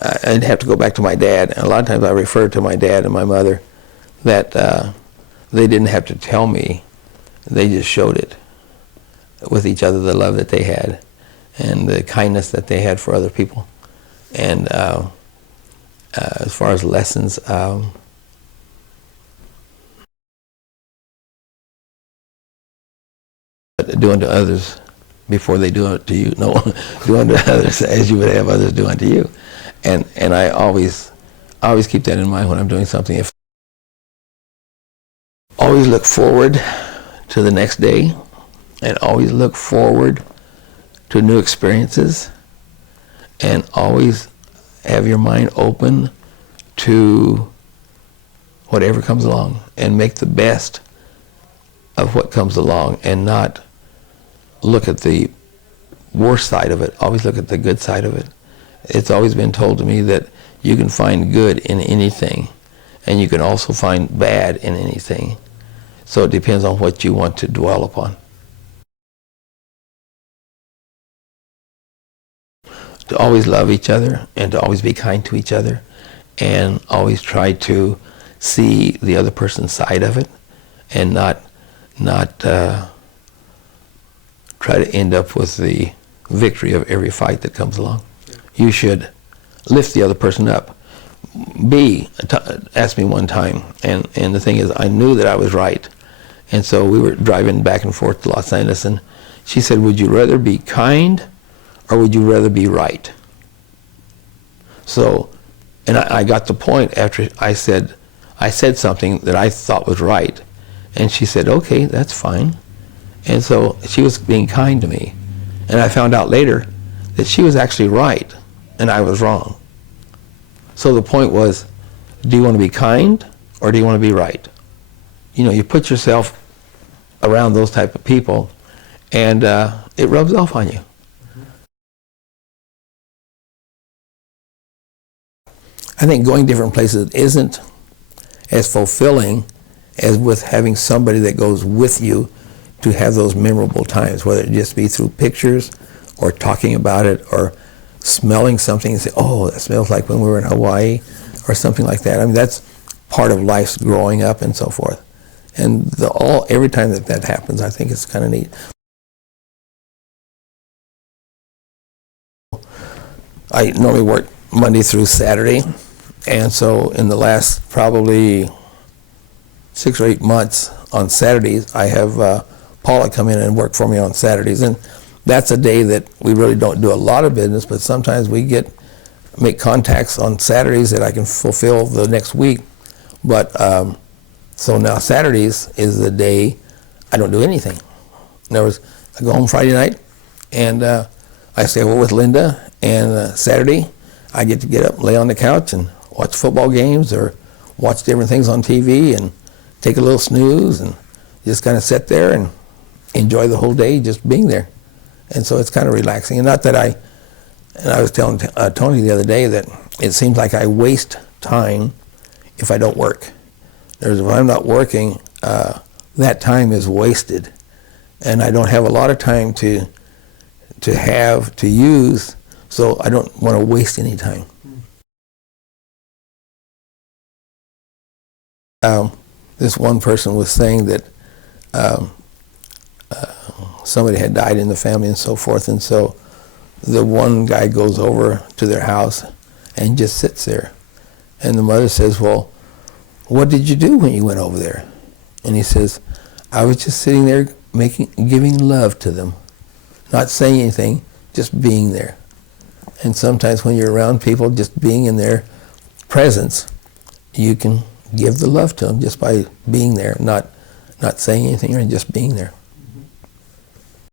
I'd have to go back to my dad. And a lot of times I refer to my dad and my mother that they didn't have to tell me. They just showed it with each other, the love that they had and the kindness that they had for other people. And as far as lessons, do unto others before they do it to you. No, do unto others as you would have others do unto you. And I always keep that in mind when I'm doing something. Always look forward to the next day, and always look forward to new experiences, and always have your mind open to whatever comes along, and make the best of what comes along, and not look at the worst side of it. Always look at the good side of it. It's always been told to me that you can find good in anything, and you can also find bad in anything. So it depends on what you want to dwell upon. To always love each other, and to always be kind to each other, and always try to see the other person's side of it, and not try to end up with the victory of every fight that comes along. You should lift the other person up. B asked me one time, and the thing is, I knew that I was right. And so we were driving back and forth to Los Angeles, and she said, would you rather be kind or would you rather be right? So, and I got the point after I said something that I thought was right. And she said, okay, that's fine. And so she was being kind to me. And I found out later that she was actually right and I was wrong. So the point was, do you want to be kind or do you want to be right? You know, you put yourself around those type of people, and it rubs off on you. I think going different places isn't as fulfilling as with having somebody that goes with you to have those memorable times, whether it just be through pictures or talking about it or smelling something and say, oh, that smells like when we were in Hawaii, or something like that. I mean, that's part of life's growing up and so forth. And every time that happens, I think it's kind of neat. I normally work Monday through Saturday, and so in the last probably 6 or 8 months on Saturdays, I have Paula come in and work for me on Saturdays, and that's a day that we really don't do a lot of business, but sometimes we make contacts on Saturdays that I can fulfill the next week. But so now Saturdays is the day I don't do anything. In other words, I go home Friday night, and I stay over with Linda, and Saturday I get up, lay on the couch, and watch football games or watch different things on TV and take a little snooze and just kind of sit there and enjoy the whole day just being there. And so it's kind of relaxing. And not that I was telling Tony the other day that it seems like I waste time if I don't work. If I'm not working, that time is wasted. And I don't have a lot of time to use, so I don't want to waste any time. This one person was saying that somebody had died in the family and so forth, and so the one guy goes over to their house and just sits there. And the mother says, well, what did you do when you went over there? And he says, I was just sitting there giving love to them, not saying anything, just being there. And sometimes when you're around people, just being in their presence, you can give the love to them just by being there, not saying anything or just being there.